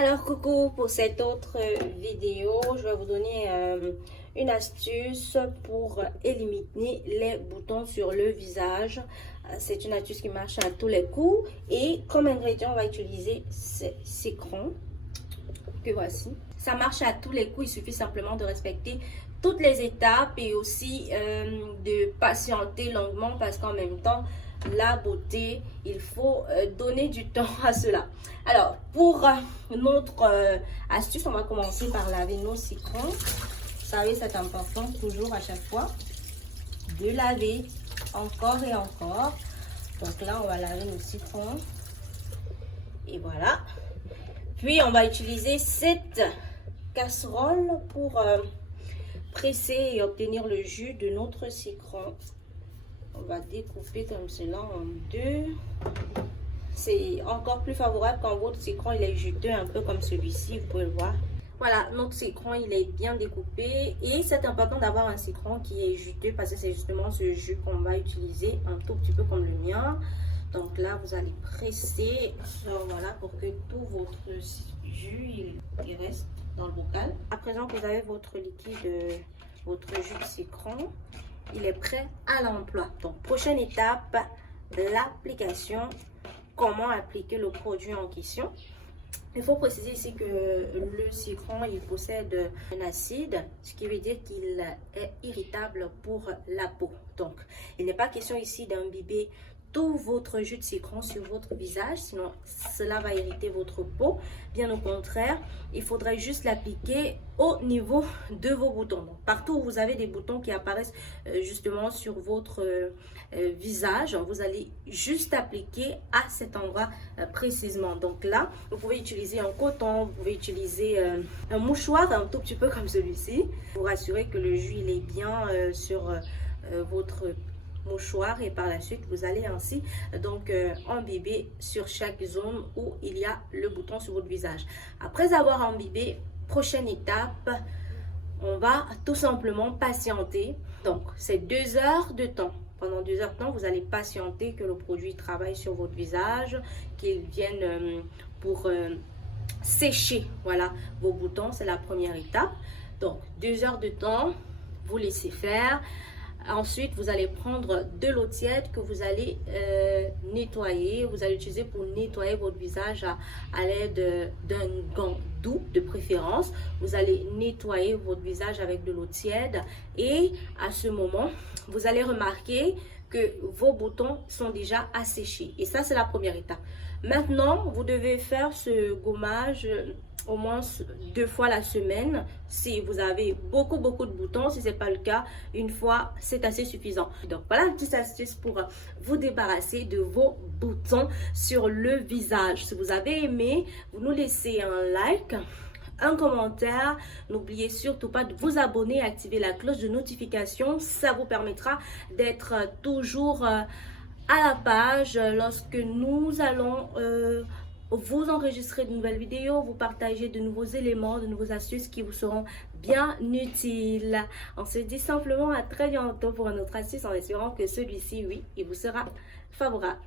Alors coucou, pour cette autre vidéo, je vais vous donner une astuce pour éliminer les boutons sur le visage. C'est une astuce qui marche à tous les coups et comme ingrédient, on va utiliser ces citron que voici. Ça marche à tous les coups, il suffit simplement de respecter toutes les étapes et aussi de patienter longuement parce qu'en même temps, la beauté, il faut donner du temps à cela. Alors, pour notre astuce, on va commencer par laver nos citrons. Vous savez, c'est important toujours à chaque fois de laver encore et encore. Donc là, on va laver nos citrons. Et voilà. Puis, on va utiliser cette casserole pour presser et obtenir le jus de notre citron. On va découper comme cela en deux. C'est encore plus favorable quand votre citron il est juteux, un peu comme celui-ci, vous pouvez le voir. Voilà, notre citron il est bien découpé et c'est important d'avoir un citron qui est juteux parce que c'est justement ce jus qu'on va utiliser, un tout petit peu comme le mien. Donc là, vous allez presser, voilà, pour que tout votre jus il reste dans le bocal. À présent que vous avez votre liquide, votre jus de citron, il est prêt à l'emploi. Donc, prochaine étape, l'application. Comment appliquer le produit en question? Il faut préciser ici que le citron, il possède un acide, ce qui veut dire qu'il est irritable pour la peau. Donc, il n'est pas question ici d'imbiber tout votre jus de citron sur votre visage, sinon cela va irriter votre peau. Bien au contraire, il faudrait juste l'appliquer au niveau de vos boutons. Donc, partout où vous avez des boutons qui apparaissent justement sur votre visage, vous allez juste appliquer à cet endroit précisément. Donc là, vous pouvez utiliser un coton, vous pouvez utiliser un mouchoir un tout petit peu comme celui-ci pour assurer que le jus il est bien sur votre mouchoir et par la suite vous allez ainsi donc imbiber sur chaque zone où il y a le bouton sur votre visage. Après avoir imbibé, prochaine étape, on va tout simplement patienter. Donc c'est 2 heures de temps. Pendant 2 heures de temps, vous allez patienter que le produit travaille sur votre visage, qu'il vienne pour sécher, voilà, vos boutons. C'est la première étape. Donc 2 heures de temps, vous laissez faire. Ensuite, vous allez prendre de l'eau tiède que vous allez nettoyer. Vous allez utiliser pour nettoyer votre visage à l'aide d'un gant doux de préférence. Vous allez nettoyer votre visage avec de l'eau tiède. Et à ce moment, vous allez remarquer que vos boutons sont déjà asséchés. Et ça, c'est la première étape. Maintenant, vous devez faire ce gommage au moins 2 fois la semaine si vous avez beaucoup de boutons. Si ce n'est pas le cas, une fois c'est assez suffisant. Donc voilà une petite astuce pour vous débarrasser de vos boutons sur le visage. Si vous avez aimé, vous nous laissez un like, un commentaire. N'oubliez surtout pas de vous abonner et activer la cloche de notification. Ça vous permettra d'être toujours à la page lorsque nous allons vous enregistrer de nouvelles vidéos, vous partager de nouveaux éléments, de nouvelles astuces qui vous seront bien utiles. On se dit simplement à très bientôt pour une autre astuce en espérant que celui-ci, oui, il vous sera favorable.